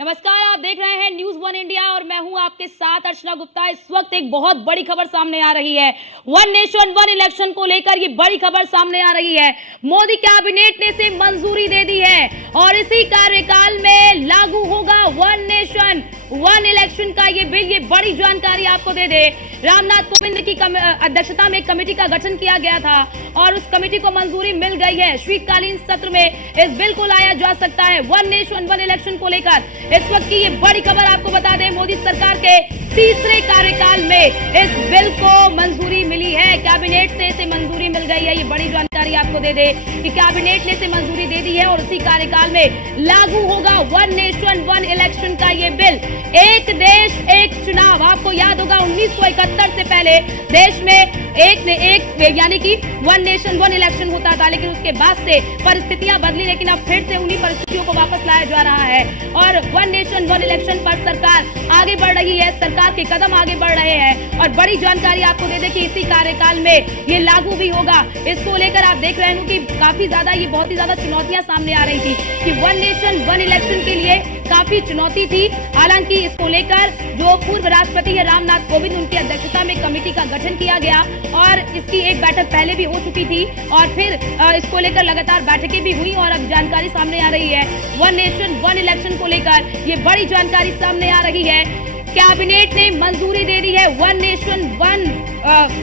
नमस्कार, आप देख रहे हैं न्यूज वन इंडिया और मैं हूं आपके साथ अर्चना गुप्ता। इस वक्त एक बहुत बड़ी खबर सामने आ रही है। वन नेशन वन इलेक्शन को लेकर ये बड़ी खबर सामने आ रही है। मोदी कैबिनेट ने इसे मंजूरी दे दी है और इसी कार्यकाल में लागू होगा वन नेशन वन इलेक्शन का ये बिल। ये बड़ी जानकारी आपको दे दे, रामनाथ कोविंद की अध्यक्षता में एक कमेटी का गठन किया गया था और उस कमेटी को मंजूरी मिल गई है। शीतकालीन सत्र में इस बिल को लाया जा सकता है वन नेशन वन इलेक्शन को लेकर। इस वक्त की ये बड़ी खबर आपको बता दें, मोदी सरकार के तीसरे कार्यकाल में इस बिल को मंजूरी मिली है। कैबिनेट से इसे मंजूरी मिल गई है। ये बड़ी जानकारी आपको दे दे कि कैबिनेट ने इसे मंजूरी दे दी है और उसी कार्यकाल में लागू होगा वन नेशन वन इलेक्शन का ये बिल। एक देश एक चुनाव, आपको याद होगा 1971 से पहले देश में एक यानी कि वन नेशन वन इलेक्शन होता था, लेकिन उसके बाद से परिस्थितियां बदली, लेकिन अब फिर से उन्हीं परिस्थितियों को वापस लाया जा रहा है और वन नेशन वन इलेक्शन पर सरकार आगे बढ़ रही है। सरकार के कदम आगे बढ़ रहे हैं और बड़ी जानकारी आपको दे दें कि इसी कार्यकाल में ये लागू भी होगा। इसको लेकर आप देख रहे हो कि काफी ज्यादा ये बहुत ही ज्यादा चुनौतियां सामने आ रही थी कि वन नेशन वन इलेक्शन के लिए काफी चुनौती थी। हालांकि इसको लेकर जो पूर्व राष्ट्रपति है रामनाथ कोविंद, उनकी अध्यक्षता में कमेटी का गठन किया गया और इसकी एक बैठक पहले भी हो चुकी थी और फिर इसको लेकर लगातार बैठकें भी हुई और अब जानकारी सामने आ रही है। वन नेशन वन इलेक्शन को लेकर ये बड़ी जानकारी सामने आ रही है। कैबिनेट ने मंजूरी दे दी है वन नेशन वन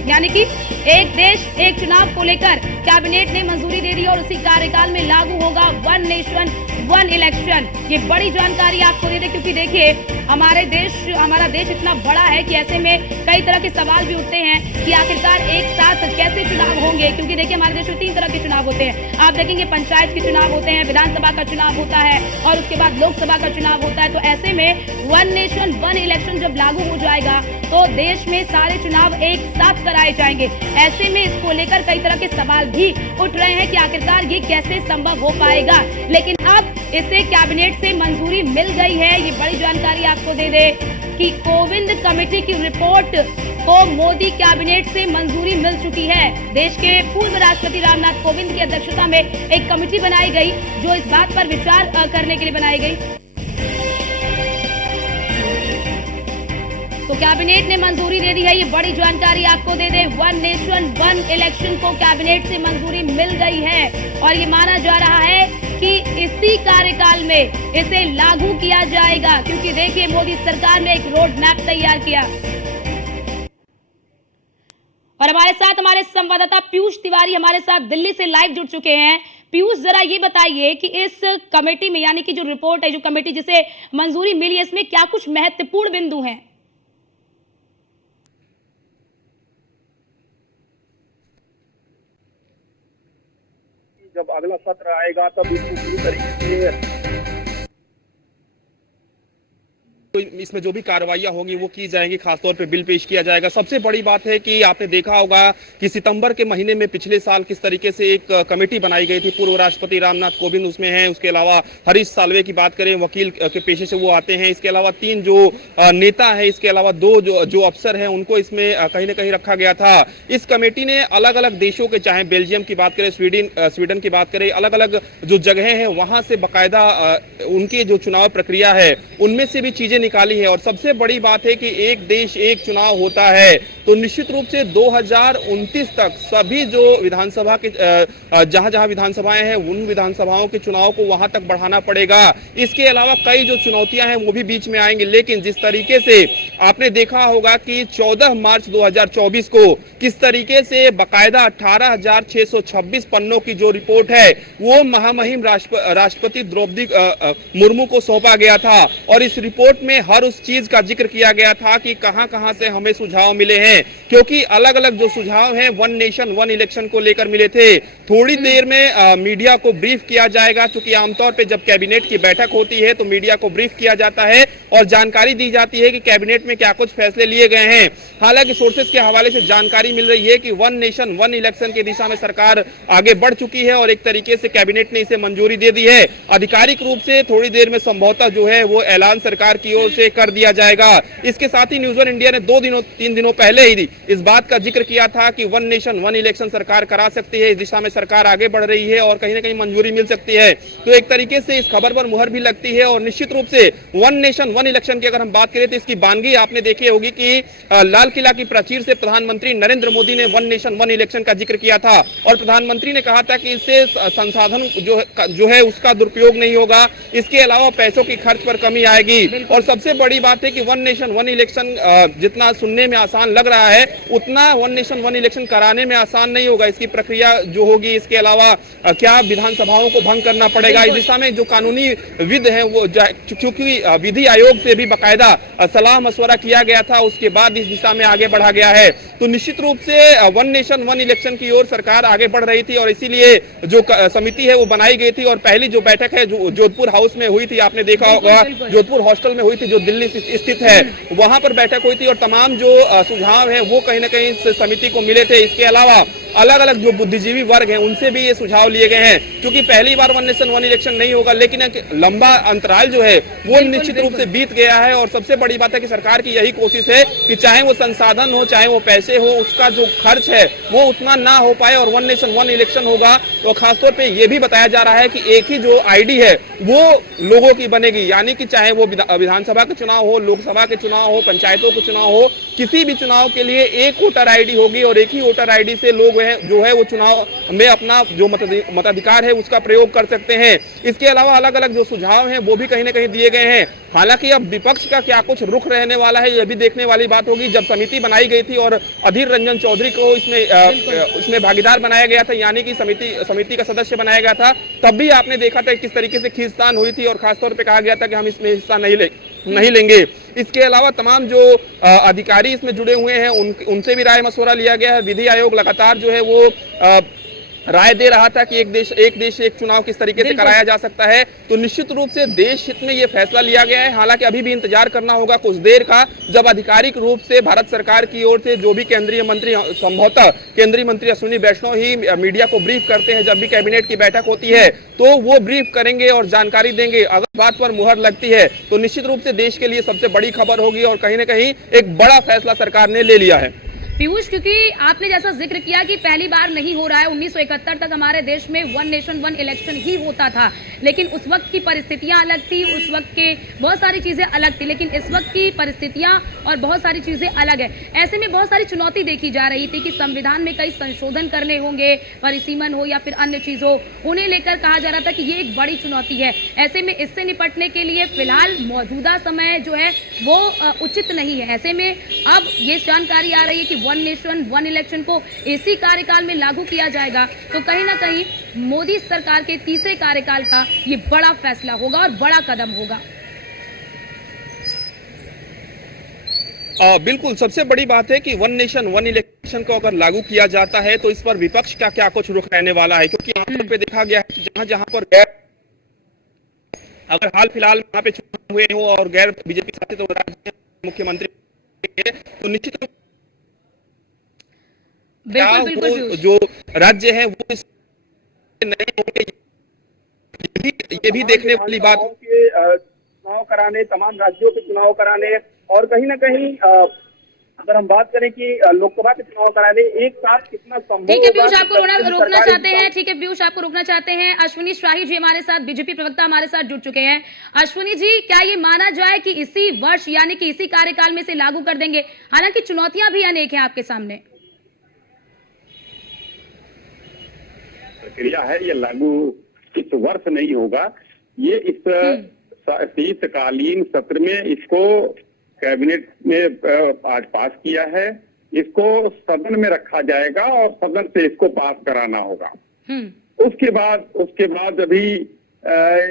यानी कि एक देश एक चुनाव को लेकर कैबिनेट ने मंजूरी दे दी और उसी कार्यकाल में लागू होगा वन नेशन वन इलेक्शन। ये बड़ी जानकारी आपको दे दे क्योंकि देखिए हमारा देश इतना बड़ा है कि ऐसे में कई तरह के सवाल भी उठते हैं कि आखिरकार एक साथ कैसे चुनाव होंगे, क्योंकि देखिए हमारे देश में 3 तरह के चुनाव होते हैं। आप देखेंगे पंचायत के चुनाव होते हैं, विधानसभा का चुनाव होता है और उसके बाद लोकसभा का चुनाव होता है। तो ऐसे में वन नेशन वन इलेक्शन जब लागू हो जाएगा तो देश में सारे चुनाव एक साथ कराए जाएंगे। ऐसे में इसको लेकर कई तरह के सवाल भी उठ रहे हैं कि आखिरकार ये कैसे संभव हो पाएगा, लेकिन अब इसे कैबिनेट से मंजूरी मिल गई है। ये बड़ी जानकारी आपको दे दे कि कोविंद कमेटी की रिपोर्ट को मोदी कैबिनेट से मंजूरी मिल चुकी है। देश के पूर्व राष्ट्रपति रामनाथ कोविंद की अध्यक्षता में एक कमेटी बनाई गई जो इस बात पर विचार करने के लिए बनाई गई। तो कैबिनेट ने मंजूरी दे दी है। ये बड़ी जानकारी आपको दे दे, वन नेशन वन इलेक्शन को कैबिनेट से मंजूरी मिल गई है और ये माना जा रहा है कि इसी कार्यकाल में इसे लागू किया जाएगा, क्योंकि देखिए मोदी सरकार ने एक रोड मैप तैयार किया। और हमारे साथ हमारे संवाददाता पीयूष तिवारी हमारे साथ दिल्ली से लाइव जुड़ चुके हैं। पीयूष, जरा ये बताइए कि इस कमेटी में यानी कि जो रिपोर्ट है, जो कमेटी जिसे मंजूरी मिली है, इसमें क्या कुछ महत्वपूर्ण बिंदु हैं? जब अगला सत्र आएगा तब इसको पूरी तरीके से इसमें जो भी कार्रवाइयां होंगी वो की जाएंगी, खासतौर पे बिल पेश किया जाएगा। सबसे बड़ी बात है कि आपने देखा होगा कि सितंबर के महीने में पिछले साल किस तरीके से एक कमेटी बनाई गई थी। पूर्व राष्ट्रपति रामनाथ कोविंद उसमें हैं, उसके अलावा हरीश साल्वे की बात करें, वकील के पेशे से वो आते हैं, इसके अलावा 3 जो नेता है, इसके अलावा 2 जो अफसर हैं, उनको इसमें कहीं ना कहीं रखा गया था। इस कमेटी ने अलग अलग देशों के, चाहे बेल्जियम की बात करें, स्वीडन की बात करें, अलग अलग जो जगह हैं वहां से बाकायदा उनकी जो चुनाव प्रक्रिया है उनमें से भी चीजें निकाली है। और सबसे बड़ी बात है कि एक देश एक चुनाव होता है तो निश्चित रूप से 2029 तक सभी जो विधानसभा के जहां जहां विधानसभाएं हैं उन विधानसभाओं के चुनाव को वहां तक बढ़ाना पड़ेगा। इसके अलावा कई जो चुनौतियां हैं वो भी बीच में आएंगी, लेकिन जिस तरीके से आपने देखा होगा कि 14 मार्च 2024 को किस तरीके से बाकायदा 18,626 पन्नों की जो रिपोर्ट है वो महामहिम राष्ट्रपति द्रौपदी मुर्मू को सौंपा गया था और इस रिपोर्ट में हर उस चीज का जिक्र किया गया था कि कहां-कहां से हमें सुझाव मिले हैं, क्योंकि अलग अलग जो सुझाव हैं वन नेशन वन इलेक्शन को लेकर मिले थे। थोड़ी देर में मीडिया को ब्रीफ किया जाएगा, क्योंकि आमतौर पे जब कैबिनेट की बैठक होती है तो मीडिया को ब्रीफ किया जाता है और जानकारी दी जाती है कि कैबिनेट में क्या कुछ फैसले लिए गए हैं। हालांकि सोर्सेस के हवाले से जानकारी मिल रही है कि वन नेशन वन इलेक्शन की दिशा में सरकार आगे बढ़ चुकी है और एक तरीके से कैबिनेट ने इसे मंजूरी दे दी है। आधिकारिक रूप से थोड़ी देर में संभवतः जो है वो ऐलान सरकार की ओर से कर दिया जाएगा। इसके साथ ही न्यूज वन इंडिया ने 3 दिनों पहले ही इस बात का जिक्र किया था कि वन नेशन वन इलेक्शन सरकार करा सकती है, इस दिशा में सरकार आगे बढ़ रही है और कहीं ना कहीं मंजूरी मिल सकती है। तो एक तरीके से इस खबर पर मुहर भी लगती है और निश्चित रूप से वन नेशन वन इलेक्शन की अगर हम बात करें तो इसकी बानगी आपने देखी होगी कि लाल किला की प्राचीर से प्रधानमंत्री नरेंद्र मोदी ने वन नेशन वन इलेक्शन का जिक्र किया था और प्रधानमंत्री ने कहा था कि इससे संसाधन जो है उसका दुरुपयोग नहीं होगा, इसके अलावा पैसों की खर्च पर कमी आएगी। और सबसे बड़ी बात है कि वन नेशन वन इलेक्शन जितना सुनने में आसान लग रहा है उतना वन नेशन वन इलेक्शन कराने में आसान नहीं होगा। इसकी प्रक्रिया जो होगी, इसके अलावा क्या विधानसभाओं को भंग करना पड़ेगा, इस दिशा में जो कानूनी विद है वो, चूंकि विधि आयोग से भी बाकायदा सलाह मशवरा किया गया था, उसके बाद इस दिशा में आगे बढ़ा गया है। तो निश्चित रूप से वन नेशन वन इलेक्शन की ओर सरकार आगे बढ़ रही थी और इसीलिए जो समिति है वो बनाई गई थी और पहली जो बैठक है जो जोधपुर हाउस में हुई थी, आपने देखा होगा जोधपुर हॉस्टल में हुई थी जो दिल्ली स्थित है, वहां पर बैठक हुई थी और तमाम जो सुझाव है वो कहीं ना कहीं समिति को मिले थे। इसके अलावा अलग अलग जो बुद्धिजीवी वर्ग हैं उनसे भी ये सुझाव लिए गए हैं, क्योंकि पहली बार वन नेशन वन इलेक्शन नहीं होगा, लेकिन एक लंबा अंतराल जो है वो निश्चित रूप से बीत गया है। और सबसे बड़ी बात है कि सरकार की यही कोशिश है कि चाहे वो संसाधन हो, चाहे वो पैसे हो, उसका जो खर्च है वो उतना ना हो पाए और वन नेशन वन इलेक्शन होगा तो खासतौर पे ये भी बताया जा रहा है कि एक ही जो आईडी है वो लोगों की बनेगी, यानी कि चाहे वो विधानसभा के चुनाव हो, लोकसभा के चुनाव हो, पंचायतों के चुनाव हो, किसी भी चुनाव के लिए एक वोटर आईडी होगी और एक ही वोटर आईडी से लोग जो है वो चुनाव में अपना जो मताधिकार है उसका प्रयोग कर सकते हैं। इसके अलावा अलग अलग जो सुझाव हैं वो भी कहीं ना कहीं दिए गए हैं। हालांकि अब विपक्ष का क्या कुछ रुख रहने वाला है यह भी देखने वाली बात होगी। जब समिति बनाई गई थी और अधीर रंजन चौधरी को इसमें भागीदार बनाया गया था, यानी कि समिति का सदस्य बनाया गया था, तब भी आपने देखा था किस तरीके से खींचतान हुई थी और खासतौर पर कहा गया था कि हम इसमें हिस्सा नहीं लेंगे। इसके अलावा तमाम जो अधिकारी इसमें जुड़े हुए हैं उनसे भी राय मशवरा लिया गया है। विधि आयोग लगातार जो है वो राय दे रहा था कि एक देश एक चुनाव किस तरीके से कराया जा सकता है। तो निश्चित रूप से देश हित में यह फैसला लिया गया है। हालांकि अभी भी इंतजार करना होगा कुछ देर का, जब आधिकारिक रूप से भारत सरकार की ओर से जो भी केंद्रीय मंत्री, संभवतः केंद्रीय मंत्री अश्विनी वैष्णव ही मीडिया को ब्रीफ करते हैं। जब भी कैबिनेट की बैठक होती है तो वो ब्रीफ करेंगे और जानकारी देंगे। अगर बात पर मुहर लगती है तो निश्चित रूप से देश के लिए सबसे बड़ी खबर होगी और कहीं ना कहीं एक बड़ा फैसला सरकार ने ले लिया है। पीयूष, क्योंकि आपने जैसा जिक्र किया कि पहली बार नहीं हो रहा है, 1971 तक हमारे देश में वन नेशन वन इलेक्शन ही होता था, लेकिन उस वक्त की परिस्थितियां अलग थी, उस वक्त के बहुत सारी चीजें अलग थी, लेकिन इस वक्त की परिस्थितियां और बहुत सारी चीजें अलग है। ऐसे में बहुत सारी चुनौती देखी जा रही थी कि संविधान में कई संशोधन करने होंगे, परिसीमन हो या फिर अन्य चीज हो, उन्हें लेकर कहा जा रहा था कि ये एक बड़ी चुनौती है। ऐसे में इससे निपटने के लिए फिलहाल मौजूदा समय जो है वो उचित नहीं है। ऐसे में अब ये जानकारी आ रही है कि वन नेशन वन इलेक्शन को इसी कार्यकाल में लागू किया जाएगा, तो कहीं ना कहीं मोदी सरकार के तीसरे कार्यकाल का ये बड़ा फैसला होगा और बड़ा कदम होगा। बिल्कुल, सबसे बड़ी बात है कि वन नेशन वन इलेक्शन को अगर लागू किया जाता है तो इस पर विपक्ष का क्या कुछ रुख रहने वाला है, क्योंकि आमतौर पे देखा गया है कि जहां जहां पर अगर हाल फिलहाल वहां पे चुनाव हुए हो और गैर बीजेपी शासित राज्य मुख्यमंत्री तो निश्चित बिल्कुल जो राज्य है वो नहीं होंगे, ये भी देखने वाली बात के चुनाव कराने, तमाम राज्यों के चुनाव कराने और कहीं ना कहीं अगर हम बात करें कि लोकसभा के चुनाव कराने एक साथ कितना संभव। ठीक है पीयूष, आपको रोकना चाहते हैं, ठीक है पीयूष आपको रोकना चाहते हैं। अश्विनी शाही जी हमारे साथ, बीजेपी प्रवक्ता हमारे साथ जुड़ चुके हैं। अश्विनी जी, क्या ये माना जाए कि इसी वर्ष यानी कि इसी कार्यकाल में से लागू कर देंगे? हालांकि चुनौतियां भी अनेक हैं आपके सामने। प्रक्रिया है, ये लागू इस वर्ष नहीं होगा, ये इस शीतकालीन सत्र में इसको कैबिनेट में आज पास किया है, इसको सदन में रखा जाएगा और सदन से इसको पास कराना होगा। उसके बाद अभी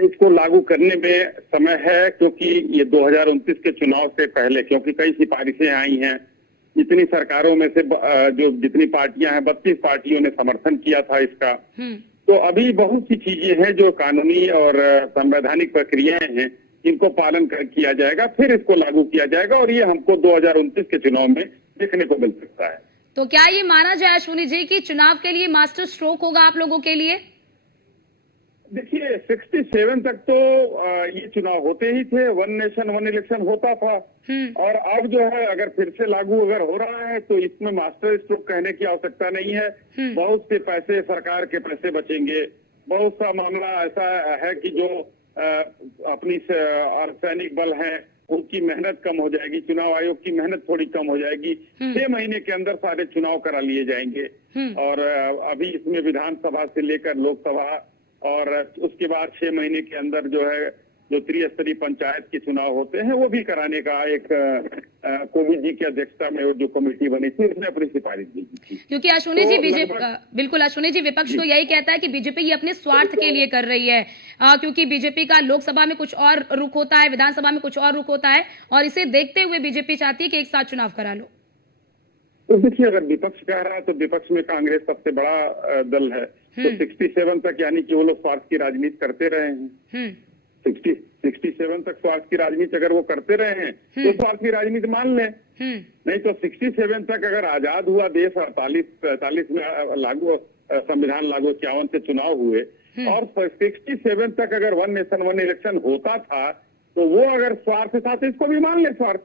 इसको लागू करने में समय है, क्योंकि ये 2029 के चुनाव से पहले, क्योंकि कई सिफारिशें आई हैं, जितनी सरकारों में से जो जितनी पार्टियां हैं 32 पार्टियों ने समर्थन किया था इसका। तो अभी बहुत सी चीजें हैं जो कानूनी और संवैधानिक प्रक्रियाएं हैं, इनको पालन किया जाएगा, फिर इसको लागू किया जाएगा और ये हमको 2029 के चुनाव में देखने को मिल सकता है। तो क्या ये माना जाए अश्विनी जी कि चुनाव के लिए मास्टर स्ट्रोक होगा आप लोगों के लिए? देखिए 67 तक तो ये चुनाव होते ही थे, वन नेशन वन इलेक्शन होता था। और अब जो है अगर फिर से लागू अगर हो रहा है तो इसमें मास्टर स्ट्रोक कहने की आवश्यकता नहीं है। बहुत से पैसे, सरकार के पैसे बचेंगे। बहुत सा मामला ऐसा है कि जो अपनी अर्धसैनिक बल हैं उनकी मेहनत कम हो जाएगी, चुनाव आयोग की मेहनत थोड़ी कम हो जाएगी। 6 महीने के अंदर सारे चुनाव करा लिए जाएंगे। और अभी इसमें विधानसभा से लेकर लोकसभा और उसके बाद 6 महीने के अंदर जो है जो त्रिस्तरीय पंचायत के चुनाव होते हैं वो भी कराने का एक कोविंद जी की अध्यक्षता में जो कमेटी बनी थी उसने अपनी सिफारिश दी थी। क्योंकि अश्विनी जी तो बीजेपी लगभग- बिल्कुल अश्विनी जी विपक्ष तो यही कहता है कि बीजेपी ये अपने स्वार्थ के लिए कर रही है, क्योंकि बीजेपी का लोकसभा में कुछ और रुख होता है, विधानसभा में कुछ और रुख होता है, और इसे देखते हुए बीजेपी चाहती है कि एक साथ चुनाव करा लो। तो देखिए अगर विपक्ष कह रहा है तो विपक्ष में कांग्रेस सबसे बड़ा दल है। तो 67 तक यानी कि वो लोग स्वार्थ की राजनीति करते रहे हैं। 67 तक स्वार्थ की राजनीति अगर वो करते रहे हैं तो स्वार्थ की राजनीति मान लें। नहीं तो 67 तक अगर आजाद हुआ देश, 48 में लागू संविधान लागू 51 से चुनाव हुए, और 67 तक अगर वन नेशन वन इलेक्शन होता था तो वो अगर स्वार्थ था तो इसको भी मान ले स्वार्थ।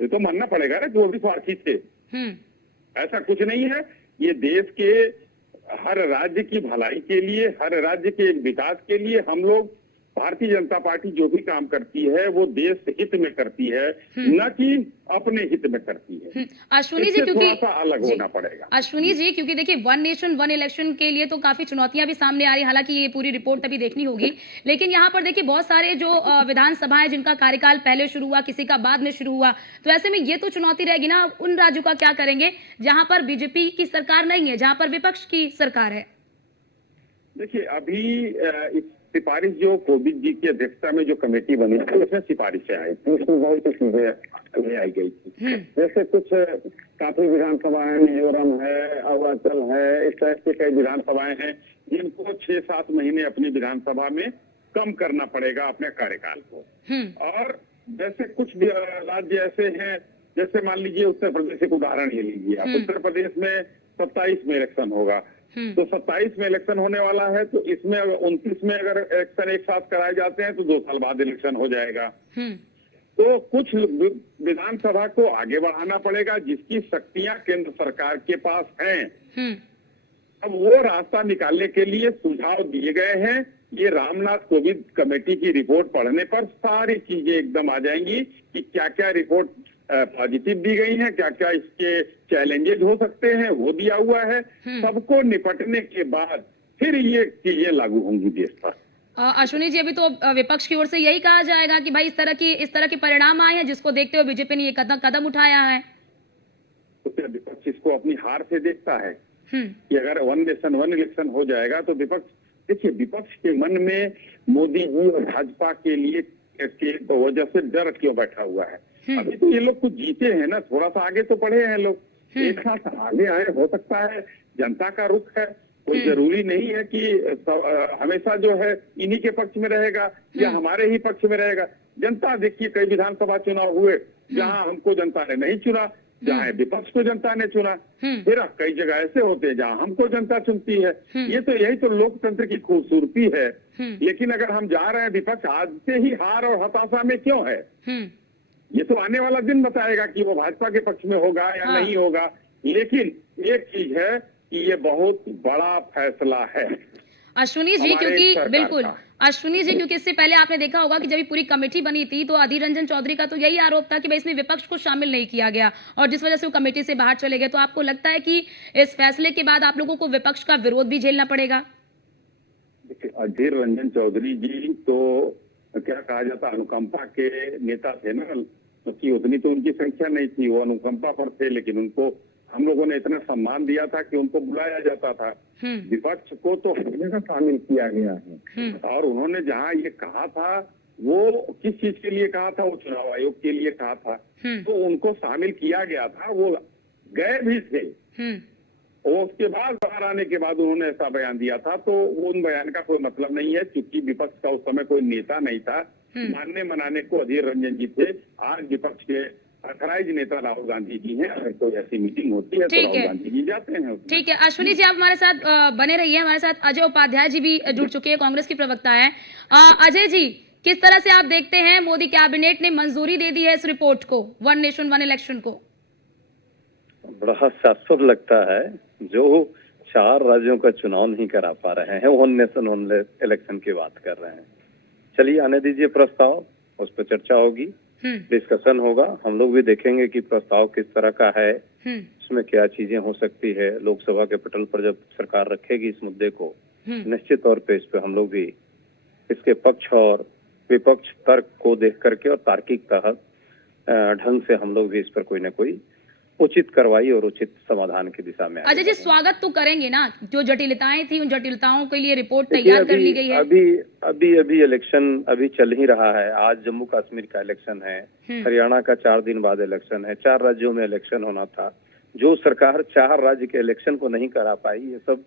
ये तो मानना पड़ेगा ना कि वो भी स्वार्थी थे। ऐसा कुछ नहीं है। ये देश के हर राज्य की भलाई के लिए, हर राज्य के विकास के लिए हम लोग, भारतीय जनता पार्टी जो भी काम करती है वो देश हित में करती है, न कि अपने हित में करती है। अश्विनी जी इससे क्योंकि थोड़ा सा अलग होना पड़ेगा। अश्विनी जी क्योंकि देखिए वन नेशन वन इलेक्शन के लिए तो काफी चुनौतियां भी सामने आ रही है, हालांकि ये पूरी रिपोर्ट अभी देखनी होगी, लेकिन यहाँ पर देखिए बहुत सारे जो विधानसभाएं जिनका कार्यकाल पहले शुरू हुआ, किसी का बाद में शुरू हुआ, तो ऐसे में ये तो चुनौती रहेगी ना, उन राज्यों का क्या करेंगे जहां पर बीजेपी की सरकार नहीं है, जहां पर विपक्ष की सरकार है। देखिए अभी इस सिफारिश जो कोविंद जी की अध्यक्षता में जो कमेटी बनी थी उसमें सिफारिशें आई थी, उसमें बहुत सी चीजें ले आई गई थी। जैसे कुछ काफी विधानसभाएं, मिजोरम है, अरुणाचल है, इस तरह के कई विधानसभाएं हैं जिनको 6-7 महीने अपनी विधानसभा में कम करना पड़ेगा अपने कार्यकाल को। और जैसे कुछ राज्य ऐसे हैं, जैसे मान लीजिए उत्तर प्रदेश एक उदाहरण ये लीजिए आप, उत्तर प्रदेश में 27 में इलेक्शन होगा, तो 27 में इलेक्शन होने वाला है, तो इसमें 29 में अगर इलेक्शन एक साथ कराए जाते हैं तो 2 साल बाद इलेक्शन हो जाएगा। तो कुछ विधानसभा को आगे बढ़ाना पड़ेगा जिसकी शक्तियां केंद्र सरकार के पास हैं। अब वो रास्ता निकालने के लिए सुझाव दिए गए हैं। ये रामनाथ कोविंद कमेटी की रिपोर्ट पढ़ने पर सारी चीजें एकदम आ जाएंगी कि क्या क्या रिपोर्ट पॉजिटिव दी गई हैं, क्या क्या इसके चैलेंजेस हो सकते हैं, वो दिया हुआ है। सबको निपटने के बाद फिर ये चीजें लागू होंगी देश पर। अश्विनी जी अभी तो विपक्ष की ओर से यही कहा जाएगा कि भाई इस तरह के परिणाम आए हैं जिसको देखते हुए बीजेपी ने ये कदम उठाया है। तो क्या विपक्ष इसको अपनी हार से देखता है कि अगर वन नेशन वन इलेक्शन हो जाएगा तो विपक्ष, देखिए विपक्ष के मन में मोदी जी और भाजपा के लिए के वजह से डर क्यों बैठा हुआ है। अभी तो ये लोग कुछ जीते हैं ना, थोड़ा सा आगे तो बढ़े हैं लोग, एक साथ आगे आए। हो सकता है जनता का रुख है, कोई जरूरी नहीं है कि हमेशा जो है इन्हीं के पक्ष में रहेगा या हमारे ही पक्ष में रहेगा। जनता देखिए कई विधानसभा चुनाव हुए जहां हमको जनता ने नहीं चुना, जहाँ विपक्ष को जनता ने चुना। फिर कई जगह ऐसे होते हैं जहाँ हमको जनता चुनती है। ये तो यही तो लोकतंत्र की खूबसूरती है। लेकिन अगर हम जा रहे हैं विपक्ष आज से ही हार और हताशा में क्यों है, ये तो आने वाला दिन बताएगा कि वो भाजपा के पक्ष में होगा या नहीं होगा। लेकिन एक चीज है कि ये बहुत बड़ा फैसला है अश्विनी जी, क्योंकि बिल्कुल अश्विनी जी, क्योंकि इससे पहले आपने देखा होगा कि जब पूरी कमेटी बनी थी तो अधीर रंजन चौधरी का तो यही आरोप था कि भाई इसमें विपक्ष को शामिल नहीं किया गया और जिस वजह से वो कमेटी से बाहर चले गए। तो आपको लगता है कि इस फैसले के बाद आप लोगों को विपक्ष का विरोध भी झेलना पड़ेगा? देखिए अधीर रंजन चौधरी जी तो क्या कहा जाता अनुकंपा के नेता थे ना, क्योंकि उतनी तो उनकी संख्या नहीं थी, वो अनुकंपा पर थे, लेकिन उनको हम लोगों ने इतना सम्मान दिया था कि उनको बुलाया जाता था। विपक्ष को तो हमेशा शामिल किया गया है और उन्होंने जहाँ ये कहा था वो किस चीज के लिए कहा था, वो चुनाव आयोग के लिए कहा था, तो उनको शामिल किया गया था, वो गए भी थे। और उसके बाद बाहर आने के बाद उन्होंने ऐसा बयान दिया था, तो उन बयान का कोई मतलब नहीं है क्योंकि विपक्ष का उस समय कोई नेता नहीं था। मानने मनाने को अधीर रंजन जी थे। आज विपक्ष के अथराइज नेता राहुल गांधी जी हैं। अगर कोई ऐसी मीटिंग होती है तो ठीक राहुल है। गांधी जी जाते हैं उसमें। ठीक है, अश्विनी जी आप हमारे साथ बने रहिए। हमारे साथ अजय उपाध्याय जी भी जुड़ चुके हैं, कांग्रेस की प्रवक्ता है। अजय जी, किस तरह से आप देखते हैं मोदी कैबिनेट ने मंजूरी दे दी है इस रिपोर्ट को, वन नेशन वन इलेक्शन को? बड़ा हास्यास्पद लगता है, जो 4 राज्यों का चुनाव नहीं करा पा रहे हैं, वन नेशन वन इलेक्शन की बात कर रहे हैं। चलिए आने दीजिए प्रस्ताव, उस पर चर्चा होगी, डिस्कशन होगा। हम लोग भी देखेंगे कि प्रस्ताव किस तरह का है, उसमें क्या चीजें हो सकती है। लोकसभा के पटल पर जब सरकार रखेगी इस मुद्दे को, निश्चित तौर पे इस पे हम लोग भी इसके पक्ष और विपक्ष तर्क को देख करके और तार्किक तहत ढंग से हम लोग भी इस पर कोई ना कोई उचित कार्रवाई और उचित समाधान की दिशा में। अजय जी, स्वागत तो करेंगे ना? जो जटिलताएं थी उन जटिलताओं के लिए रिपोर्ट तैयार कर ली गई है। अभी इलेक्शन अभी चल ही रहा है। आज जम्मू कश्मीर का इलेक्शन है, हरियाणा का 4 दिन बाद इलेक्शन है, 4 राज्यों में इलेक्शन होना था। जो सरकार 4 राज्य के इलेक्शन को नहीं करा पाई, ये सब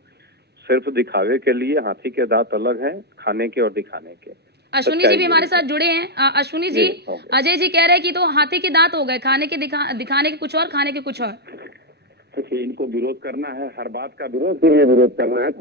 सिर्फ दिखावे के लिए। हाथी के दांत अलग हैं, खाने के और दिखाने के। अश्विनी जी भी हमारे साथ जुड़े हैं। अश्विनी जी, अजय जी कह रहे हैं कि तो हाथी के दांत हो गए, खाने के दिखाने के कुछ और, खाने के कुछ और। तो इनको विरोध करना है, हर बात का विरोध करना है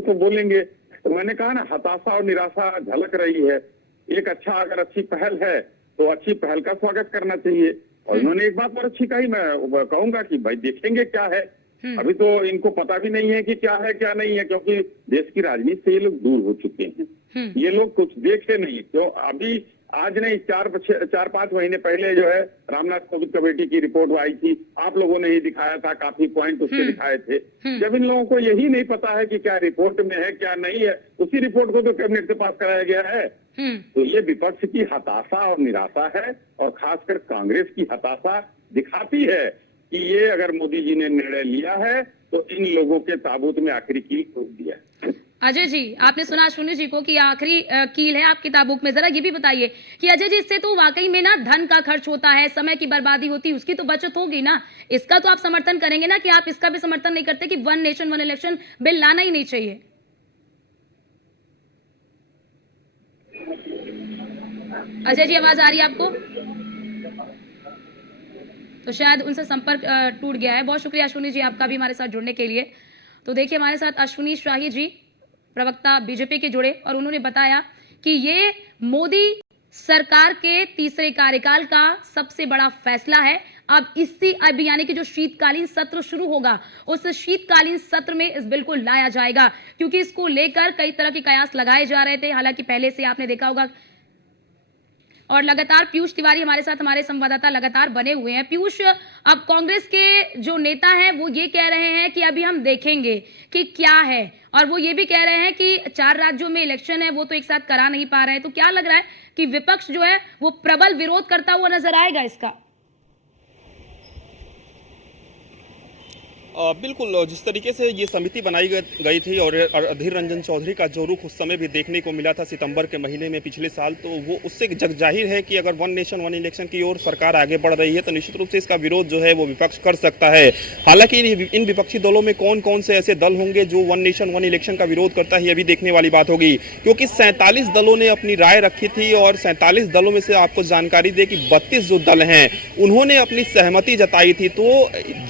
तो बोलेंगे। तो मैंने कहा ना, हताशा और निराशा झलक रही है। एक अगर अच्छी पहल है तो अच्छी पहल का स्वागत करना चाहिए। और इन्होंने एक बात और अच्छी कही, मैं कहूंगा कि भाई देखेंगे क्या है। अभी तो इनको पता भी नहीं है कि क्या है क्या नहीं है, क्योंकि देश की राजनीति से ये लोग दूर हो चुके हैं। ये लोग कुछ देखे नहीं। तो अभी आज नहीं, 4-5 महीने पहले जो है रामनाथ कोविंद कमेटी की रिपोर्ट आई थी, आप लोगों ने ही दिखाया था, काफी पॉइंट उसके दिखाए थे। जब इन लोगों को यही नहीं पता है कि क्या रिपोर्ट में है क्या नहीं है, उसी रिपोर्ट को तो कैबिनेट से पास कराया गया है। तो ये विपक्ष की हताशा और निराशा है, और खासकर कांग्रेस की हताशा दिखाती है कि ये अगर मोदी जी ने निर्णय लिया है तो इन लोगों के ताबूत में आखिरी कील ठोक दिया है। अजय जी, आपने सुना अश्विनी जी को कि आखिरी कील है आपकी ताबूत में। जरा ये भी बताइए कि अजय जी, इससे तो वाकई में ना धन का खर्च होता है, समय की बर्बादी होती है, उसकी तो बचत होगी ना। इसका तो आप समर्थन करेंगे ना, कि आप इसका भी समर्थन नहीं करते कि one nation one election bill लाना ही नहीं चाहिए? अजय जी, आवाज आ रही है आपको? तो शायद उनसे संपर्क टूट गया है। बहुत शुक्रिया अश्विनी जी आपका भी हमारे साथ जुड़ने के लिए। तो देखिए, हमारे साथ अश्विनी शाही जी, प्रवक्ता बीजेपी के जुड़े, और उन्होंने बताया कि ये मोदी सरकार के तीसरे कार्यकाल का सबसे बड़ा फैसला है। अब यानी कि जो शीतकालीन सत्र शुरू होगा, उस शीतकालीन सत्र में इस बिल को लाया जाएगा, क्योंकि इसको लेकर कई तरह के कयास लगाए जा रहे थे। हालांकि पहले से आपने देखा होगा, और लगातार पीयूष तिवारी हमारे साथ, हमारे संवाददाता लगातार बने हुए हैं। पीयूष, अब कांग्रेस के जो नेता हैं वो ये कह रहे हैं कि अभी हम देखेंगे कि क्या है, और वो ये भी कह रहे हैं कि 4 राज्यों में इलेक्शन है, वो तो एक साथ करा नहीं पा रहे हैं। तो क्या लग रहा है कि विपक्ष जो है वो प्रबल विरोध करता हुआ नजर आएगा इसका? बिल्कुल, जिस तरीके से ये समिति बनाई गई थी और अधीर रंजन चौधरी का जो रुख उस समय भी देखने को मिला था सितंबर के महीने में पिछले साल, तो वो उससे जग जाहिर है कि अगर वन नेशन वन इलेक्शन की ओर सरकार आगे बढ़ रही है तो निश्चित रूप से इसका विरोध जो है वो विपक्ष कर सकता है। हालांकि इन विपक्षी दलों में कौन कौन से ऐसे दल होंगे जो वन नेशन वन इलेक्शन का विरोध करता है, ये भी देखने वाली बात होगी, क्योंकि 47 दलों ने अपनी राय रखी थी, और 47 दलों में से आपको जानकारी दे कि 32 जो दल हैं उन्होंने अपनी सहमति जताई थी। तो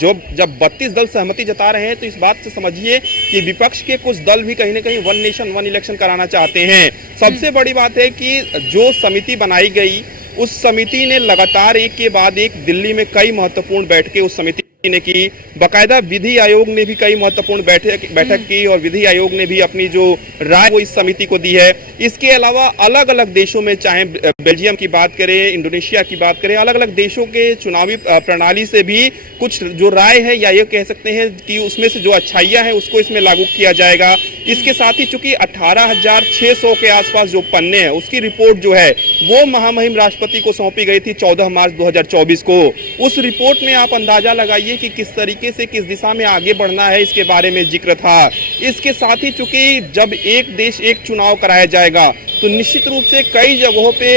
जब 32 दल सहमति जता रहे हैं तो इस बात से समझिए कि विपक्ष के कुछ दल भी कहीं ना कहीं वन नेशन वन इलेक्शन कराना चाहते हैं। सबसे बड़ी बात है कि जो समिति बनाई गई, उस समिति ने लगातार एक के बाद एक दिल्ली में कई महत्वपूर्ण बैठकें उस समिति ने की। बाकायदा विधि आयोग ने भी कई महत्वपूर्ण बैठक की, और विधि आयोग ने भी अपनी जो राय वो इस समिति को दी है। इसके अलावा अलग अलग देशों में, चाहे बेल्जियम की बात करें, इंडोनेशिया की बात करें, अलग अलग देशों के चुनावी प्रणाली से भी कुछ जो राय है, या ये कह सकते हैं कि उसमें से जो अच्छाइयां हैं उसको इसमें लागू किया जाएगा। इसके साथ ही चूंकि 18,600 के आसपास जो पन्ने हैं, उसकी रिपोर्ट जो है वो महामहिम राष्ट्रपति को सौंपी गई थी 14 मार्च 2024 को। उस रिपोर्ट में आप अंदाजा लगाइए कि किस तरीके से किस दिशा में आगे बढ़ना है, इसके बारे में जिक्र था। इसके साथ ही चूंकि जब एक देश एक चुनाव कराया जाएगा तो निश्चित रूप से कई जगहों पे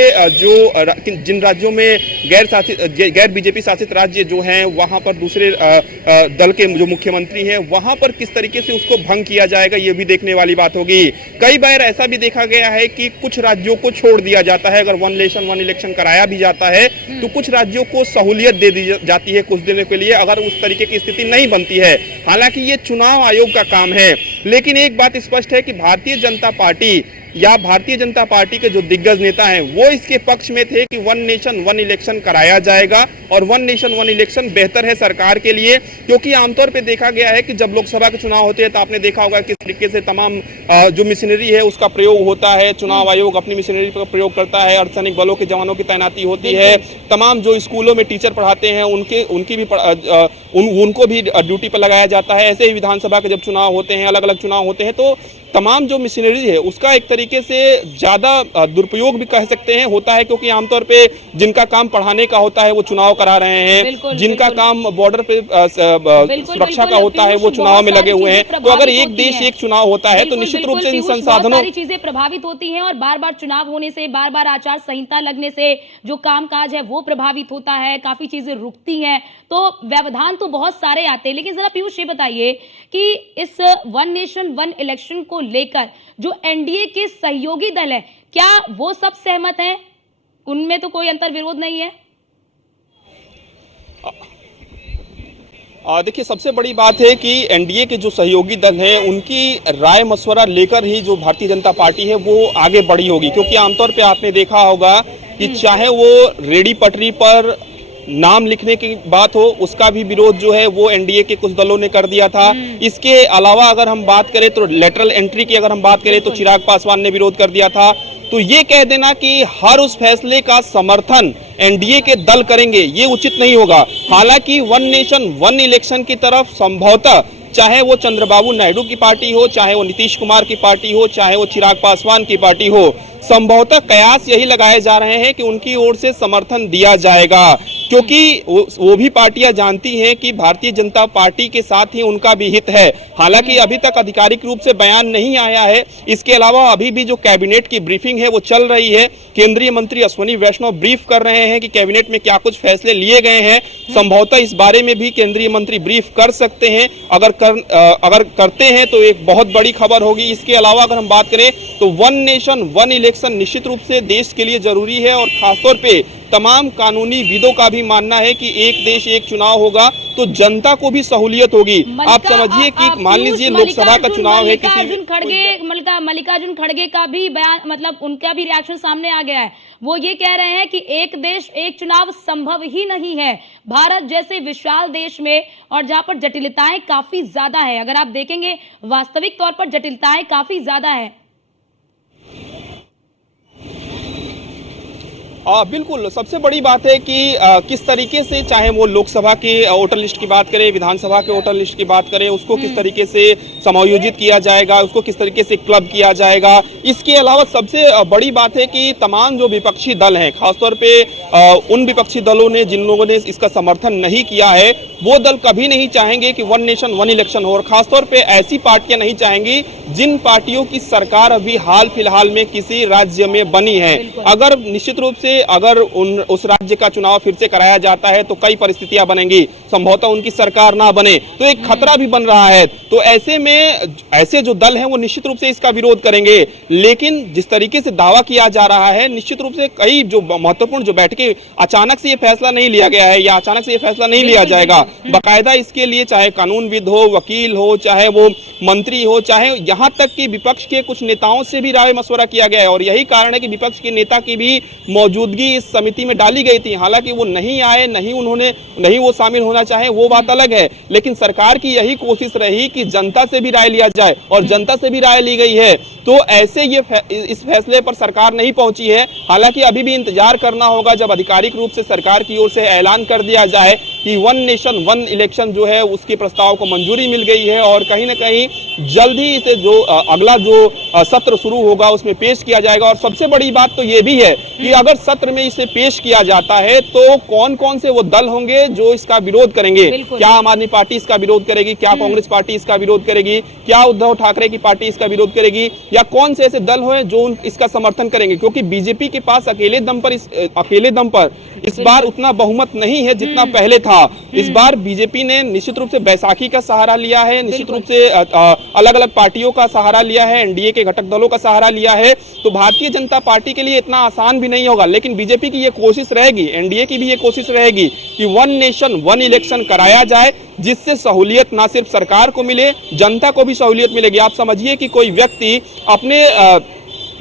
जिन राज्यों में गैर बीजेपी शासित राज्य जो हैं वहां पर दूसरे दल के जो मुख्यमंत्री हैं वहां पर किस तरीके से उसको भंग किया जाएगा, ये भी देखने वाली बात होगी। कई बार ऐसा भी देखा गया है कि कुछ राज्यों को छोड़ दिया जाता है, अगर वन नेशन वन इलेक्शन कराया भी जाता है तो कुछ राज्यों को सहूलियत दे दी जाती है कुछ दिनों के लिए, अगर उस तरीके की स्थिति नहीं बनती है। हालांकि ये चुनाव आयोग का काम है, लेकिन एक बात स्पष्ट है कि भारतीय जनता पार्टी या भारतीय जनता पार्टी के जो दिग्गज नेता हैं वो इसके पक्ष में थे कि वन नेशन वन इलेक्शन कराया जाएगा और वन नेशन वन इलेक्शन बेहतर है सरकार के लिए, क्योंकि आमतौर पे देखा गया है कि जब लोकसभा के चुनाव होते हैं तो आपने देखा होगा किस तरीके से तमाम जो मशीनरी है उसका प्रयोग होता है, चुनाव आयोग अपनी मशीनरी का प्रयोग करता है, अर्धसैनिक बलों के जवानों की तैनाती होती है, तमाम जो स्कूलों में टीचर पढ़ाते हैं उनको भी ड्यूटी पर लगाया जाता है। ऐसे ही विधानसभा के जब चुनाव होते हैं, अलग अलग चुनाव होते हैं, तो तमाम जो मशीनरी है उसका एक तरीके से ज्यादा दुरुपयोग भी कह सकते हैं होता है, क्योंकि आमतौर पे जिनका काम पढ़ाने का होता है वो चुनाव करा रहे हैं, जिनका काम बॉर्डर पे सुरक्षा का होता है वो चुनाव में लगे हुए हैं। तो अगर एक देश एक चुनाव होता है तो निश्चित रूप से इन संसाधनों सारी चीजें प्रभावित होती हैं और बार बार चुनाव होने से, बार बार आचार संहिता लगने से जो कामकाज है वो प्रभावित होता है, काफी चीजें रुकती हैं, तो व्यवधान तो बहुत सारे आते हैं। लेकिन जरा पीयूष ये बताइए कि इस वन नेशन वन इलेक्शन को लेकर जो एनडीए के सहयोगी दल है, क्या वो सब सहमत हैं? उनमें तो कोई अंतर विरोध नहीं है? देखिए, सबसे बड़ी बात है कि एनडीए के जो सहयोगी दल हैं उनकी राय मशवरा लेकर ही जो भारतीय जनता पार्टी है वो आगे बढ़ी होगी, क्योंकि आमतौर पे आपने देखा होगा कि चाहे वो रेडी पटरी पर नाम लिखने की बात हो, उसका भी विरोध जो है वो एनडीए के कुछ दलों ने कर दिया था। इसके अलावा अगर हम बात करें तो लेटरल एंट्री की अगर हम बात करें तो चिराग पासवान ने विरोध कर दिया था। तो ये कह देना कि हर उस फैसले का समर्थन एनडीए के दल करेंगे ये उचित नहीं होगा। हालांकि वन नेशन वन इलेक्शन की तरफ संभवतः चाहे वो चंद्रबाबू नायडू की पार्टी हो, चाहे वो नीतीश कुमार की पार्टी हो, चाहे वो चिराग पासवान की पार्टी हो, संभवतः कयास यही लगाए जा रहे हैं कि उनकी ओर से समर्थन दिया जाएगा, क्योंकि वो भी पार्टियां जानती हैं कि भारतीय जनता पार्टी के साथ ही उनका भी हित है। हालांकि अभी तक आधिकारिक रूप से बयान नहीं आया है। इसके अलावा अभी भी जो कैबिनेट की ब्रीफिंग है वो चल रही है। केंद्रीय मंत्री अश्विनी वैष्णव ब्रीफ कर रहे हैं कि कैबिनेट में क्या कुछ फैसले लिए गए हैं। संभवतः इस बारे में भी केंद्रीय मंत्री ब्रीफ कर सकते हैं। अगर करते हैं तो एक बहुत बड़ी खबर होगी। इसके अलावा अगर हम बात करें तो वन नेशन वन इलेक्शन निश्चित रूप से देश के लिए जरूरी है और खासतौर पे तमाम कानूनी विदों का भी मानना है कि एक देश एक चुनाव होगा तो जनता को भी सहूलियत होगी। आप समझिए कि मान लीजिए लोकसभा का चुनाव है, मल्लिकार्जुन खड़गे का भी बयान, मतलब उनका भी रिएक्शन सामने आ गया है। वो ये कह रहे हैं कि एक देश एक चुनाव संभव ही नहीं है भारत जैसे विशाल देश में, और जहां पर जटिलताएं काफी ज्यादा है। अगर आप देखेंगे वास्तविक तौर पर जटिलताएं काफी ज्यादा है। बिल्कुल, सबसे बड़ी बात है कि किस तरीके से चाहे वो लोकसभा के वोटर लिस्ट की बात करें, विधानसभा के वोटर लिस्ट की बात करें, उसको किस तरीके से समायोजित किया जाएगा, उसको किस तरीके से क्लब किया जाएगा। इसके अलावा सबसे बड़ी बात है कि तमाम जो विपक्षी दल हैं, खासतौर पे उन विपक्षी दलों ने जिन लोगों ने इसका समर्थन नहीं किया है, वो दल कभी नहीं चाहेंगे कि वन नेशन वन इलेक्शन हो, और खासतौर पे ऐसी पार्टियां नहीं चाहेंगी जिन पार्टियों की सरकार अभी हाल फिलहाल में किसी राज्य में बनी है। अगर निश्चित रूप से अगर उस राज्य का चुनाव फिर से कराया जाता है तो कई परिस्थितियां बनेंगी, संभवतः उनकी सरकार ना बने, तो एक खतरा भी बन रहा है। तो ऐसे में ऐसे जो दल हैं वो निश्चित रूप से इसका विरोध करेंगे। लेकिन जिस तरीके से दावा किया जा रहा है, निश्चित रूप से कई जो महत्वपूर्ण जो बैठकें, अचानक से ये फैसला नहीं लिया गया है या अचानक से ये फैसला नहीं लिया जाएगा। बाकायदा इसके लिए चाहे कानूनविद हो, वकील हो, चाहे वो मंत्री हो, चाहे यहाँ तक कि विपक्ष के कुछ नेताओं से भी राय मशवरा किया गया है, और यही कारण है कि विपक्ष के नेता की भी मौजूदगी इस समिति में डाली गई थी। हालांकि वो नहीं आए, नहीं वो शामिल होना चाहे, वो बात अलग है, लेकिन सरकार की यही कोशिश रही कि जनता से भी राय लिया जाए, और जनता से भी राय ली गई है। तो ऐसे इस फैसले पर सरकार नहीं पहुंची है। हालांकि अभी भी इंतजार करना होगा जब आधिकारिक रूप से सरकार की ओर से ऐलान कर दिया जाए कि वन नेशन वन इलेक्शन जो है उसके प्रस्ताव को मंजूरी मिल गई है, और कहीं ना कहीं जल्द ही इसे जो अगला जो सत्र शुरू होगा उसमें पेश किया जाएगा। और सबसे बड़ी बात तो ये भी है कि अगर सत्र में इसे पेश किया जाता है तो कौन कौन से वो दल होंगे जो इसका विरोध करेंगे? क्या आम आदमी पार्टी इसका विरोध करेगी? क्या कांग्रेस पार्टी इसका विरोध करेगी? क्या उद्धव ठाकरे की पार्टी इसका विरोध करेगी? या कौन से ऐसे दल हैं जो इसका समर्थन करेंगे? क्योंकि बीजेपी के पास अकेले दम पर इस बार उतना बहुमत नहीं है जितना पहले था। इस बार बीजेपी ने निश्चित रूप से बैसाखी का सहारा लिया है, निश्चित रूप से अलग अलग पार्टियों का सहारा लिया है, एनडीए के घटक दलों का सहारा लिया है। तो भारतीय जनता पार्टी के लिए इतना आसान भी नहीं होगा, लेकिन बीजेपी की ये कोशिश रहेगी, एनडीए की भी ये कोशिश रहेगी कि वन नेशन वन इलेक्शन कराया जाए, जिससे सहूलियत ना सिर्फ सरकार को मिले, जनता को भी सहूलियत मिलेगी। आप समझिए कि कोई व्यक्ति अपने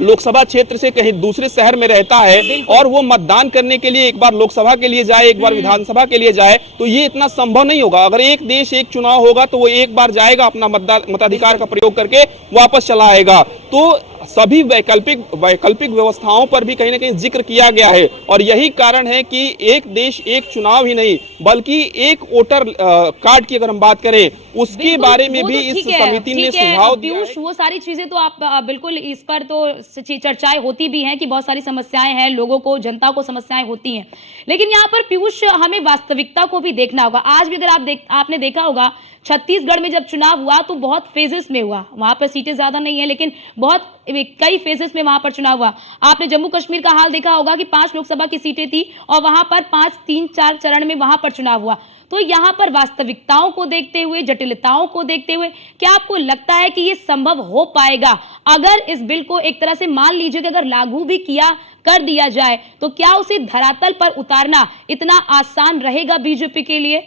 लोकसभा क्षेत्र से कहीं दूसरे शहर में रहता है और वो मतदान करने के लिए एक बार लोकसभा के लिए जाए, एक बार विधानसभा के लिए जाए, तो ये इतना संभव नहीं होगा। अगर एक देश एक चुनाव होगा तो वो एक बार जाएगा, अपना मताधिकार का प्रयोग करके वापस चला आएगा। तो सभी वैकल्पिक व्यवस्थाओं पर भी कहीं ना कहीं जिक्र किया गया है और यही कारण है कि एक देश एक चुनाव ही नहीं बल्कि एक वोटर कार्ड की अगर हम बात करें उसके बारे में भी इस समिति ने सुझाव दिया है। वो सारी चीजें तो आप बिल्कुल इस पर तो चर्चाएं होती भी हैं कि बहुत सारी समस्याएं हैं, लोगों को, जनता को समस्याएं होती हैं, लेकिन यहाँ पर पीयूष हमें वास्तविकता को भी देखना होगा। आज भी अगर आपने देखा होगा छत्तीसगढ़ में जब चुनाव हुआ तो बहुत फेजेस में हुआ, वहां पर सीटें ज्यादा नहीं है लेकिन बहुत कई फेजेस में वहां पर चुनाव हुआ। आपने जम्मू कश्मीर का हाल देखा होगा कि 5 लोकसभा की सीटें थी और वहां पर 5-3-4 चरण में वहां पर चुनाव हुआ। तो यहाँ पर वास्तविकताओं को देखते हुए, जटिलताओं को देखते हुए, क्या आपको लगता है कि ये संभव हो पाएगा अगर इस बिल को एक तरह से मान लीजिए कि अगर लागू भी कर दिया जाए तो क्या उसे धरातल पर उतारना इतना आसान रहेगा बीजेपी के लिए?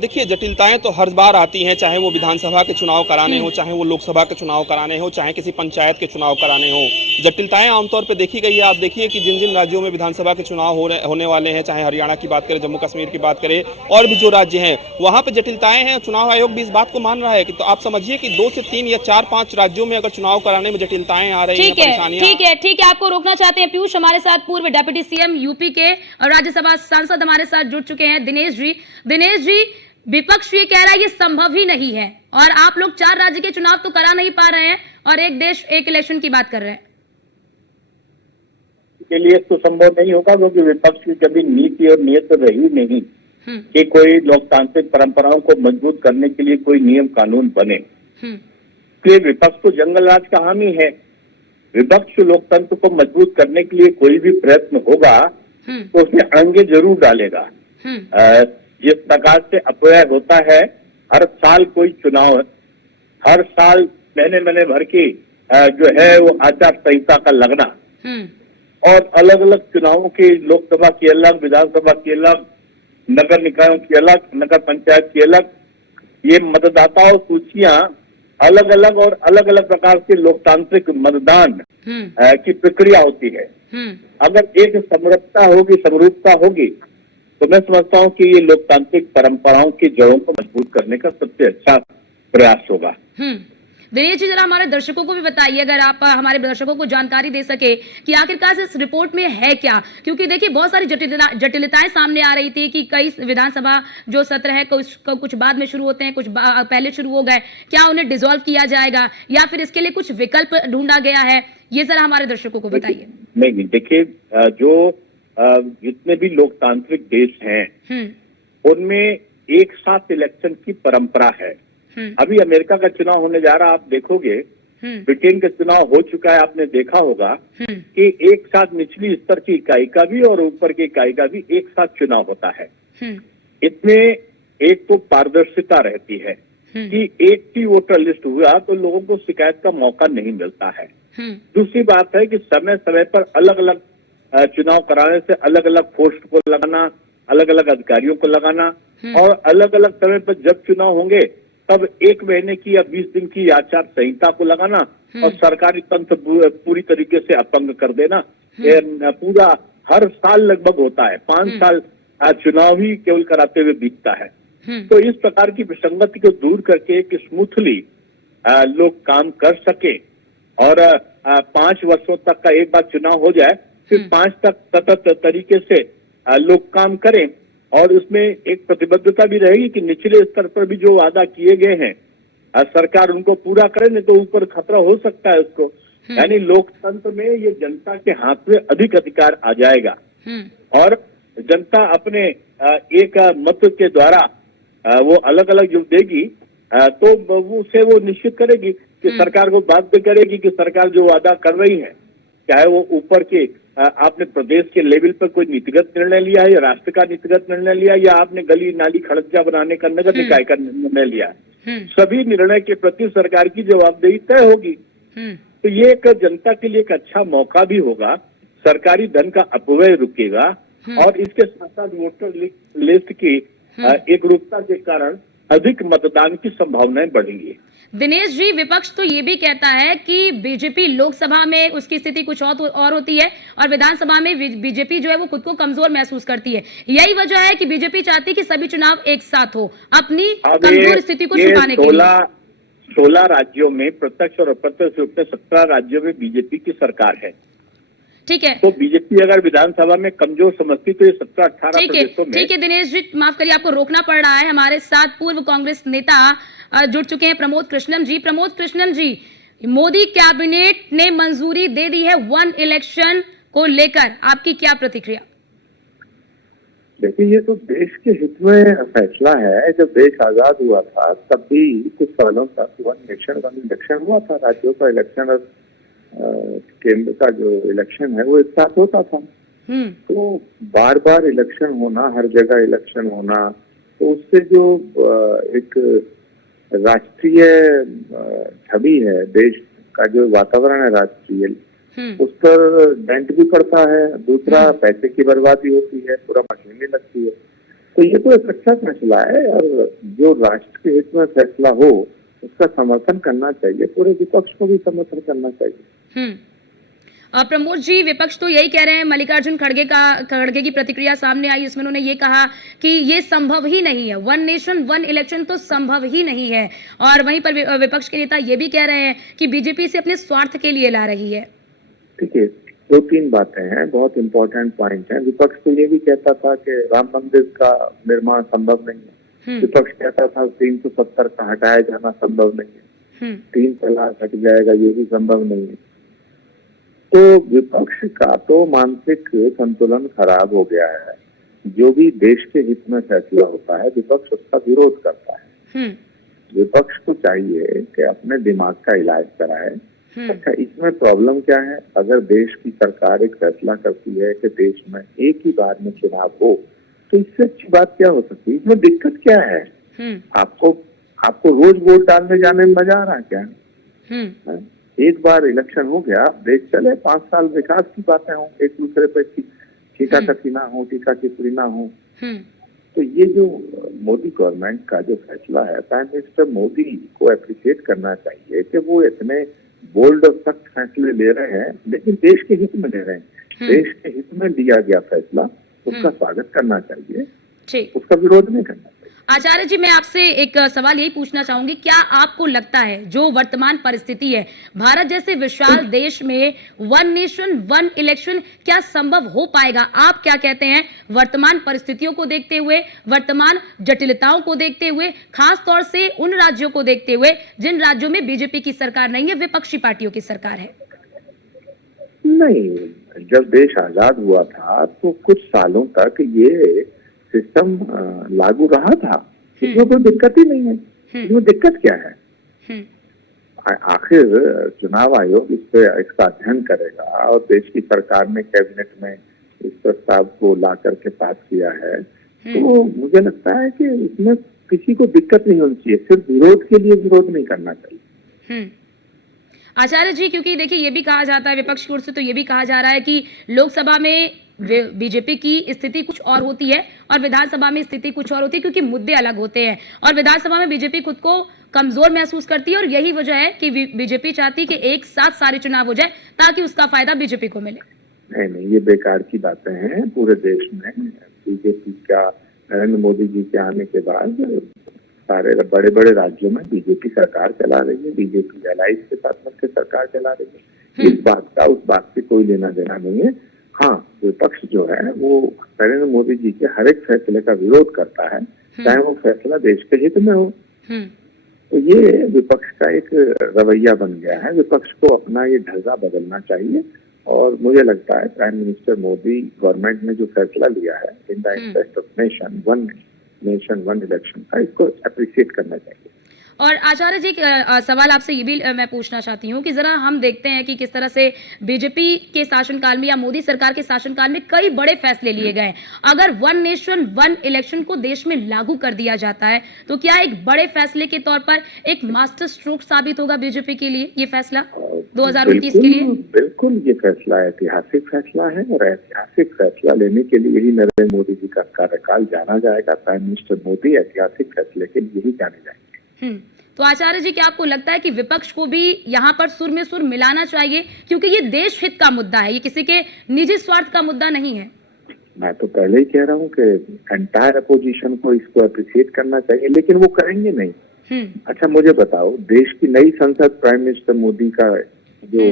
देखिए, जटिलताएं तो हर बार आती हैं, चाहे वो विधानसभा के चुनाव कराने हो, चाहे वो लोकसभा के चुनाव कराने हो, चाहे किसी पंचायत के चुनाव कराने हो। जटिलताएं आमतौर पे देखी गई है। आप देखिए कि जिन जिन राज्यों में विधानसभा के चुनाव होने वाले हैं, चाहे हरियाणा की बात करें, जम्मू कश्मीर की बात करें और भी जो राज्य हैं, वहां पे जटिलताएं हैं। चुनाव आयोग भी इस बात को मान रहा है कि तो आप समझिए कि 2 से 3 या 4-5 राज्यों में अगर चुनाव कराने में जटिलताएं आ रही हैं, परेशानियां। ठीक है, आपको रोकना चाहते हैं पीयूष। हमारे साथ पूर्व डिप्टी सीएम यूपी के और राज्यसभा सांसद हमारे साथ जुड़ चुके हैं, दिनेश जी। विपक्ष ये कह रहा है ये संभव ही नहीं है और आप लोग 4 राज्य के चुनाव तो करा नहीं पा रहे हैं और एक देश एक इलेक्शन की बात कर रहे हैं। के लिए तो संभव नहीं होगा क्योंकि विपक्ष की कभी नीति और नियत रही नहीं कि कोई लोकतांत्रिक परंपराओं को मजबूत करने के लिए कोई नियम कानून बने। इसलिए विपक्ष तो जंगल राज का हामी है। विपक्ष लोकतंत्र को मजबूत करने के लिए कोई भी प्रयत्न होगा तो उसमें अड़ंगे जरूर डालेगा। जिस प्रकार से अपव्यय होता है, हर साल कोई चुनाव, हर साल महीने भर की जो है वो आचार संहिता का लगना और अलग अलग चुनावों की, लोकसभा की अलग, विधानसभा की अलग, नगर निकायों की अलग, नगर पंचायत की अलग, ये मतदाताओं सूचियां अलग अलग और अलग अलग प्रकार के लोकतांत्रिक मतदान की प्रक्रिया होती है। अगर एक समरूपता होगी तो मैं समझता हूं कि ये लोकतांत्रिक परंपराओं की जड़ों को मजबूत करने का सबसे अच्छा प्रयास होगा। दिनेश जी, जरा हमारे दर्शकों को भी बताइए, अगर आप हमारे दर्शकों को जानकारी दे सके कि आखिरकार इस रिपोर्ट में है क्या, क्योंकि देखिए बहुत सारी जटिलताएं सामने आ रही थी कि कई विधानसभा जो सत्र है कुछ बाद में शुरू होते हैं, कुछ पहले शुरू हो गए, क्या उन्हें डिसॉल्व किया जाएगा या फिर इसके लिए कुछ विकल्प ढूंढा गया है, ये जरा हमारे दर्शकों को बताइए। नहीं, देखिए जो जितने भी लोकतांत्रिक देश हैं उनमें एक साथ इलेक्शन की परंपरा है। अभी अमेरिका का चुनाव होने जा रहा, आप देखोगे, ब्रिटेन का चुनाव हो चुका है, आपने देखा होगा कि एक साथ निचली स्तर की इकाई का भी और ऊपर की इकाई का भी एक साथ चुनाव होता है। इसमें एक तो पारदर्शिता रहती है कि एक ही वोटर लिस्ट हुआ तो लोगों को शिकायत का मौका नहीं मिलता है। दूसरी बात है कि समय समय पर अलग अलग चुनाव कराने से अलग अलग पोस्ट को लगाना, अलग अलग अधिकारियों को लगाना और अलग अलग समय पर जब चुनाव होंगे तब 1 महीने की या 20 दिन की आचार संहिता को लगाना और सरकारी तंत्र पूरी तरीके से अपंग कर देना। पूरा हर साल लगभग होता है, 5 साल चुनाव ही केवल कराते हुए बीतता है। तो इस प्रकार की विसंगति को दूर करके कि स्मूथली लोग काम कर सके और 5 वर्षों तक का एक बार चुनाव हो जाए, फिर 5 तक सतत तरीके से लोग काम करें और उसमें एक प्रतिबद्धता भी रहेगी कि निचले स्तर पर भी जो वादा किए गए हैं सरकार उनको पूरा करे, नहीं तो ऊपर खतरा हो सकता है उसको। यानी लोकतंत्र में ये जनता के हाथ में अधिक अधिकार आ जाएगा और जनता अपने एक मत के द्वारा वो अलग अलग जो देगी तो उसे वो निश्चित करेगी कि सरकार को बाध्य करेगी कि सरकार जो वादा कर रही है, चाहे वो ऊपर के आपने प्रदेश के लेवल पर कोई नीतिगत निर्णय लिया है या राष्ट्र का नीतिगत निर्णय लिया या आपने गली नाली खड़ंजा बनाने का नगर निकाय का निर्णय लिया है, सभी निर्णय के प्रति सरकार की जवाबदेही तय होगी। तो ये एक जनता के लिए एक अच्छा मौका भी होगा, सरकारी धन का अपव्यय रुकेगा और इसके साथ साथ वोटर लिस्ट की एकरूपता के कारण अधिक मतदान की संभावनाएं बढ़ेंगी। दिनेश जी, विपक्ष तो ये भी कहता है कि बीजेपी लोकसभा में उसकी स्थिति कुछ और होती है और विधानसभा में बीजेपी जो है वो खुद को कमजोर महसूस करती है। यही वजह है कि बीजेपी चाहती है कि सभी चुनाव एक साथ हो अपनी कमजोर स्थिति को छुपाने के लिए। 16 राज्यों में प्रत्यक्ष और अप्रत्यक्ष रूप से 17 राज्यों में बीजेपी की सरकार है। ठीक है, तो बीजेपी अगर विधानसभा में कमजोर समझती तो ये 17-18 प्रदेशों में। ठीक है दिनेश जी, माफ करिए आपको रोकना पड़ रहा है। हमारे साथ पूर्व कांग्रेस नेता जुड़ चुके हैं प्रमोद कृष्णम जी। प्रमोद कृष्णम जी, मोदी कैबिनेट ने मंजूरी दे दी है वन इलेक्शन को लेकर, आपकी क्या प्रतिक्रिया? देखिए, ये तो देश के हित में फैसला है। जब देश आजाद हुआ था तब भी कुछ सालों तक वन नेशन वन इलेक्शन हुआ था। राज्यों का इलेक्शन और केंद्र का जो इलेक्शन है वो एक साथ होता था। तो बार बार इलेक्शन होना, हर जगह इलेक्शन होना, तो उससे जो एक राष्ट्रीय छवि है, देश का जो वातावरण है राष्ट्रीय, उस पर डेंट भी पड़ता है। दूसरा, पैसे की बर्बादी होती है, पूरा मशीनरी लगती है। तो ये तो एक अच्छा फैसला है और जो राष्ट्र के हित में फैसला हो उसका समर्थन करना चाहिए, पूरे विपक्ष को भी समर्थन करना चाहिए। प्रमोद जी, विपक्ष तो यही कह रहे हैं। मल्लिकार्जुन खड़गे की प्रतिक्रिया सामने आई, इसमें उन्होंने ये कहा कि ये संभव ही नहीं है, वन नेशन वन इलेक्शन तो संभव ही नहीं है। और वहीं पर विपक्ष के नेता ये भी कह रहे हैं कि बीजेपी से अपने स्वार्थ के लिए ला रही है। देखिए, 2-3 बातें हैं, बहुत इंपॉर्टेंट पॉइंट हैं। विपक्ष तो ये भी कहता था कि राम मंदिर का निर्माण संभव नहीं है। विपक्ष कहता था 370 का हटाया जाना संभव नहीं है। 3 तलाक हट जाएगा, ये भी संभव नहीं है। तो विपक्ष का तो मानसिक संतुलन खराब हो गया है। जो भी देश के हित में फैसला होता है, विपक्ष उसका विरोध करता है। विपक्ष को चाहिए कि अपने दिमाग का इलाज कराए। अच्छा, इसमें प्रॉब्लम क्या है? अगर देश की सरकार एक फैसला करती है कि देश में एक ही बार में चुनाव हो, तो इससे अच्छी बात क्या हो सकती है? इसमें दिक्कत क्या है? आपको रोज वोट डालने जाने में मजा आ रहा है क्या? एक बार इलेक्शन हो गया, देश चले, 5 साल विकास की बातें हों, एक दूसरे पे टीका ना हो, टीका टिप्पणी ना हो। तो ये जो मोदी गवर्नमेंट का जो फैसला है, प्राइम मिनिस्टर मोदी को अप्रिशिएट करना चाहिए कि वो इतने बोल्ड और सख्त फैसले ले रहे हैं, लेकिन देश के हित में ले रहे हैं। देश के हित में लिया गया फैसला, उसका स्वागत करना चाहिए, उसका विरोध नहीं करना चाहिए। आचार्य जी, मैं आपसे एक सवाल यही पूछना चाहूंगी, क्या आपको लगता है जो वर्तमान परिस्थिति है, भारत जैसे विशाल देश में वन नेशन वन इलेक्शन क्या संभव हो पाएगा? आप क्या कहते हैं वर्तमान परिस्थितियों को देखते हुए, वर्तमान जटिलताओं को देखते हुए, खास तौर से उन राज्यों को देखते हुए जिन राज्यों में बीजेपी की सरकार नहीं है, विपक्षी पार्टियों की सरकार है? नहीं, जब देश आजाद हुआ था तो कुछ सालों तक ये सिस्टम लागू रहा था, इसमें कोई दिक्कत ही नहीं है। इसमें दिक्कत क्या है? आखिर चुनाव आयोग इसका अध्ययन करेगा और देश की सरकार ने कैबिनेट में इस प्रस्ताव को ला करके पास किया है। तो मुझे लगता है कि इसमें किसी को दिक्कत नहीं होनी चाहिए, सिर्फ विरोध के लिए विरोध नहीं करना चाहिए। आचार्य जी, क्योंकि देखिए ये भी कहा जाता है विपक्ष की ओर से, तो ये भी कहा जा रहा है कि लोकसभा में बीजेपी की स्थिति कुछ और होती है और विधानसभा में स्थिति कुछ और होती है, क्योंकि मुद्दे अलग होते हैं और विधानसभा में बीजेपी खुद को कमजोर महसूस करती है और यही वजह है कि बीजेपी चाहती है कि एक साथ सारे चुनाव हो जाए ताकि उसका फायदा बीजेपी को मिले। नहीं, ये बेकार की बातें हैं। पूरे देश में बीजेपी का, नरेंद्र मोदी जी के आने के बाद सारे बड़े बड़े राज्यों में बीजेपी सरकार चला रही है। बीजेपी एलाइज के साथ मिलकर सरकार चला रही है। इस बात का उस बात से कोई लेना देना नहीं है। हाँ, विपक्ष जो है वो नरेंद्र मोदी जी के हर एक फैसले का विरोध करता है, चाहे वो फैसला देश के हित में हो। तो ये विपक्ष का एक रवैया बन गया है। विपक्ष को अपना ये ढर्रा बदलना चाहिए और मुझे लगता है प्राइम मिनिस्टर मोदी गवर्नमेंट ने जो फैसला लिया है in the interest of nation one election का, इसको अप्रिशिएट करना चाहिए। और आचार्य जी, एक सवाल आपसे ये भी मैं पूछना चाहती हूँ कि जरा हम देखते हैं कि किस तरह से बीजेपी के शासनकाल में या मोदी सरकार के शासनकाल में कई बड़े फैसले लिए गए। अगर वन नेशन वन इलेक्शन को देश में लागू कर दिया जाता है तो क्या एक बड़े फैसले के तौर पर एक मास्टर स्ट्रोक साबित होगा बीजेपी के लिए ये फैसला 2029 के लिए? बिल्कुल, ये फैसला ऐतिहासिक फैसला है और ऐतिहासिक फैसला लेने के लिए ही नरेंद्र मोदी जी का कार्यकाल जाना जाएगा। प्राइम मिनिस्टर मोदी ऐतिहासिक फैसले के लिए ही जाने जाएंगे। तो आचार्य जी, क्या आपको लगता है कि विपक्ष को भी यहाँ पर सुर में सुर मिलाना चाहिए, क्योंकि ये देश हित का मुद्दा है, ये किसी के निजी स्वार्थ का मुद्दा नहीं है? मैं तो पहले ही कह रहा हूँ कि एंटायर अपोजिशन को इसको अप्रिशिएट करना चाहिए, लेकिन वो करेंगे नहीं। अच्छा मुझे बताओ, देश की नई संसद, प्राइम मिनिस्टर मोदी का जो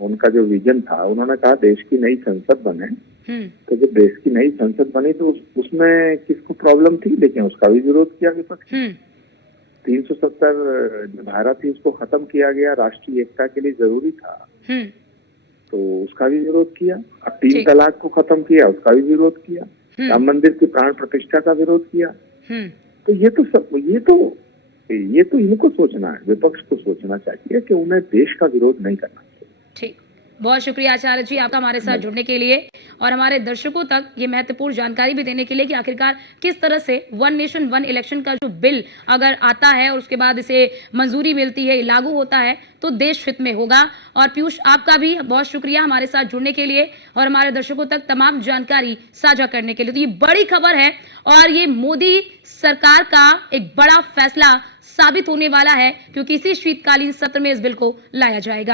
उनका जो विजन था, उन्होंने कहा देश की नई संसद बने। तो जब देश की नई संसद बनी तो उसमें किसको प्रॉब्लम थी, लेकिन उसका भी विरोध किया विपक्ष। 370 धारा थी, उसको खत्म किया गया, राष्ट्रीय एकता के लिए जरूरी था, तो उसका भी विरोध किया। अब 3 तलाक को खत्म किया, उसका भी विरोध किया। राम मंदिर की प्राण प्रतिष्ठा का विरोध किया। तो ये तो इनको सोचना है, विपक्ष को सोचना चाहिए कि उन्हें देश का विरोध नहीं करना चाहिए। ठीक, बहुत शुक्रिया आचार्य जी आपका हमारे साथ जुड़ने के लिए और हमारे दर्शकों तक ये महत्वपूर्ण जानकारी भी देने के लिए कि आखिरकार किस तरह से वन नेशन वन इलेक्शन का जो बिल अगर आता है और उसके बाद इसे मंजूरी मिलती है, लागू होता है, तो देश हित में होगा। और पीयूष, आपका भी बहुत शुक्रिया हमारे साथ जुड़ने के लिए और हमारे दर्शकों तक तमाम जानकारी साझा करने के लिए। तो ये बड़ी खबर है और ये मोदी सरकार का एक बड़ा फैसला साबित होने वाला है, क्योंकि इसी शीतकालीन सत्र में इस बिल को लाया जाएगा।